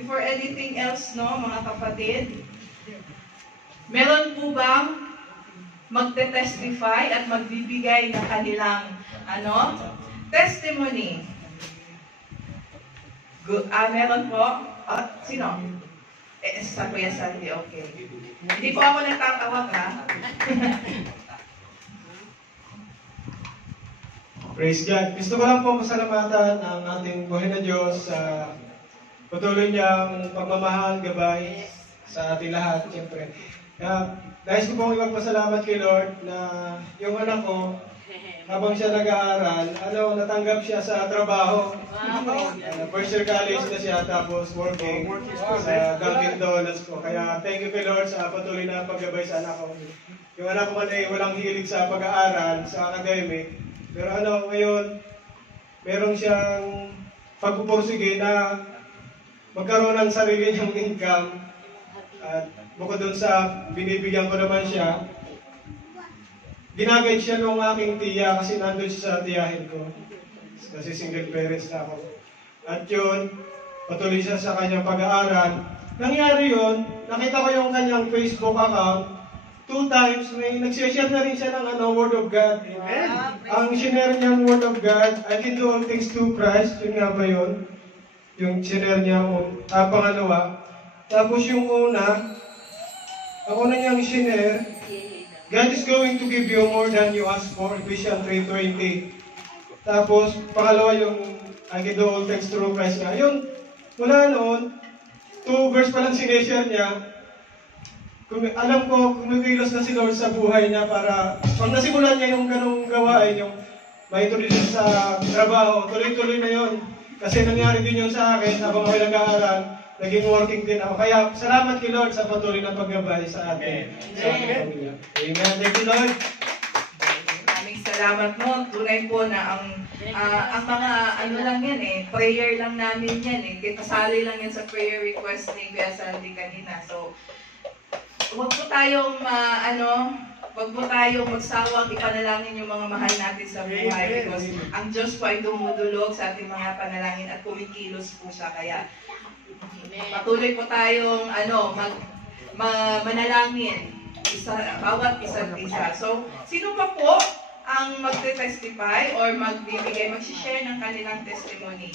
before anything else, no, mga kapatid, meron po bang magte-testify at magbibigay ng kanilang testimony? Meron po? Sino? Sa Kuya Sandy, okay. Hindi po ako nagtatawag, ha? Praise God. Gusto ko lang po pasalamatan ang ating buhay na Diyos sa patuloy niyang pagmamahal, gabay sa ating lahat, siyempre. Nais ko pong ipagpasalamat kay Lord na yung anak ko, habang siya nag-aaral, natanggap siya sa trabaho. First year college na siya, tapos working sa Dunkin Donuts ko. Kaya thank you kay Lord sa patuloy na paggabay sa anak ko. Yung anak ko man ay walang hilig sa pag-aaral, sa academic. Pero ngayon, meron siyang pagpupursige na magkaroon ng sarili niyang income. At bukod doon sa binibigyan ko naman siya, ginagayad siya nung aking tiya kasi nandun siya sa tiyahin ko. Kasi single parents na ako. At yun, patuloy siya sa kanyang pag-aaral. Nangyari yun, nakita ko yung kanyang Facebook account. 2 times, may nagsishare na rin siya ng Word of God. Amen. Ang sinare niyang Word of God, I can do all things through Christ. Yun nga ba yun? Yung sinare niya, pangalawa. Tapos yung una, ang una niyang sinare, God is going to give you more than you ask for, Ephesians 3:20. Tapos, pangalawa yung I can do all things through Christ niya. Yun, mula noon, 2 verse pa lang sineshare niya, alam ko, kumikilos na si Lord sa buhay niya para, pag nasimulan niya yung ganong gawain, yung maituloy siya sa trabaho, tuloy-tuloy na yun. Kasi nangyari din yun sa akin habang ako'y nag-aaral. Naging working din ako. Kaya salamat kay Lord sa patuloy na paggabay sa atin. Amen. Amen. Thank you, Lord. Maraming salamat mo. Tunay po na ang mga lang yan prayer lang namin yan Kasali lang yan sa prayer request ni Kuya Sandy kanina. So, huwag po tayong magsawang ipanalangin yung mga mahal natin sa buhay because ang Diyos po ay dumudulog sa ating mga panalangin at kumikilos po siya. Kaya patuloy po tayong manalangin bawat isa't isa. So, sino pa po ang magte-testify or mag-share ng kanilang testimony?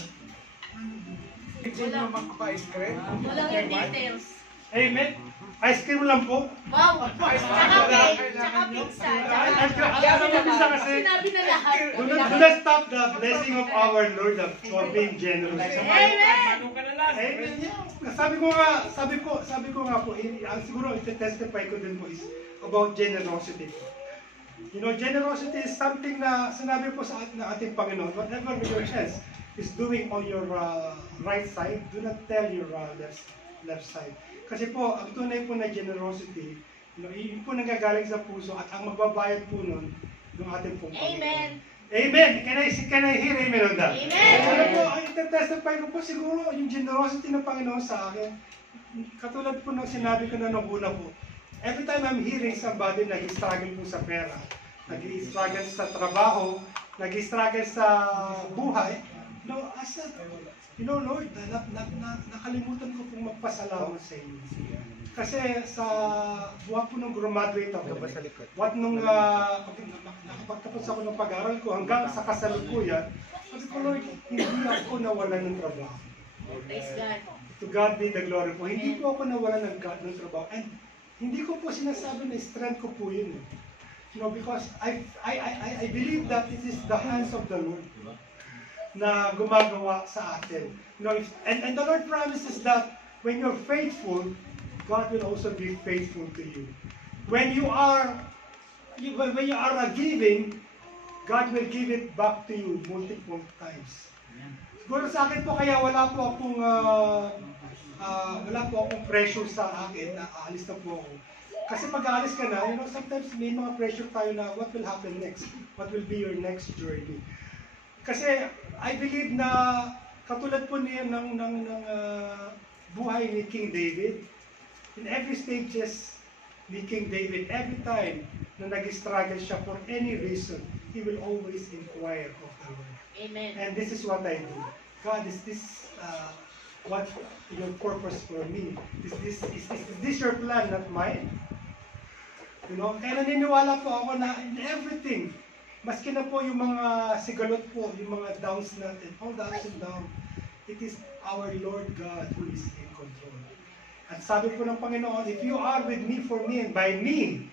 Walang yung details. Amen. Ice cream lang po. Wow! Tsaka cake, tsaka pizza, tsaka sinabi na lahat. Do not stop the blessing of our Lord for being generous. Amen! Amen. Sabi ko nga po, siguro ite-testify ko din po is about generosity. You know, generosity is something na sinabi po sa ating Panginoon, whatever your chest is doing on your right side, do not tell your left side. Kasi po, ang tunay po na generosity, yun po nanggagaling sa puso at ang magbabayad po nun, yung ating pong Panginoon. Amen! Amen! Can I hear amen on that? Amen! Alam po, ang ite-testify ko po siguro, yung generosity ng Panginoon sa akin, katulad po ng sinabi ko na nung una po, every time I'm hearing somebody na struggle po sa pera, nag-struggle sa trabaho, nag-struggle sa buhay, Lord, nakalimutan ko pong magpasalamat sa inyo. Kasi sa buwan po nung graduate ako, nung nakapagtapos ako ng pag-aaral ko hanggang sa kasalukuyan, sabi ko, Lord, hindi ako nawalan ng trabaho. Praise God. To God be the glory po. Hindi po ako nawalan ng trabaho. And hindi ko po sinasabi na strength ko po yun. Because I believe that it is the hands of the Lord na gumagawa sa atin. And the Lord promises that when you're faithful, God will also be faithful to you. When you are giving, God will give it back to you multiple times. Siguro sa akin po kaya wala po akong pressure sa akin na aalis na po ako. Kasi pag aalis ka na, sometimes may mga pressure tayo na what will happen next? What will be your next journey? Kasi I believe na katulad po niya ng buhay ni King David, in every stages ni King David, every time na nag-struggle siya for any reason, he will always inquire of the Lord. Amen. And this is what I do. God, is this what your purpose for me? Is this your plan, not mine? You know, kaya naniniwala po ako na in everything, maski na po yung mga sigalot po, yung mga downs natin, all the ups and downs, it is our Lord God who is in control. At sabi po ng Panginoon, if you are with me, for me, and by me,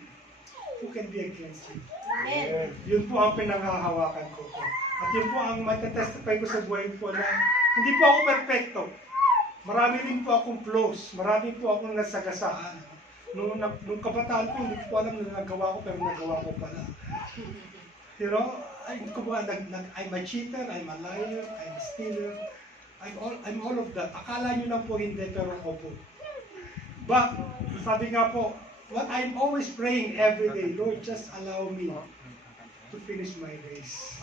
who can be against you? Amen. Yun po ang pinanghahawakan ko po. At yun po ang matetestify ko sa buhay po na hindi po ako perfecto. Marami rin po akong flaws. Marami po akong nasagasaan. Nung kabataan ko, hindi ko alam na nagawa ko, pero nagawa ko pala. You know, I'm a cheater, I'm a liar, I'm a stealer. I'm all of that. Akala nyo lang po hindi, pero ako po. But, sabi nga po, what I'm always praying every day, Lord, just allow me to finish my race.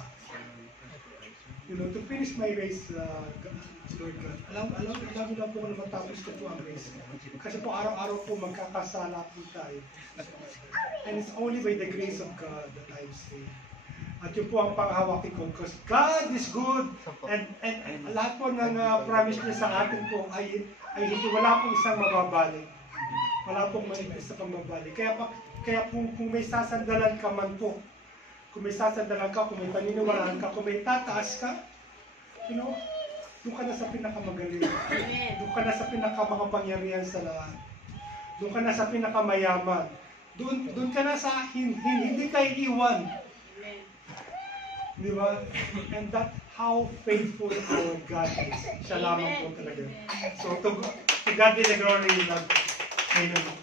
You know, to finish my race, Lord God. Alam mo lang po na matapos ko po ang race. Kasi po araw-araw po magkakasala po tayo. And it's only by the grace of God that I'm saved. At yun po ang panghawakin ko. Because God is good. And lahat po ng promise niya sa atin po ay hindi, wala pong isang mababalik. Wala pong isa pang mababalik. Kaya kung may sasandalan ka man po, kung may sasandalan ka, kung may paniniwalaan ka, kung may tataas ka, you know, doon ka na sa pinakamagaling. Doon ka na sa pinakamakapangyarihan sa lahat. Doon ka na sa pinakamayaman. Doon ka na sa hindi ka iiwan. Di ba? And that's how faithful our God is. Siya lamang po talaga. So, to God be the glory, Lord. Amen.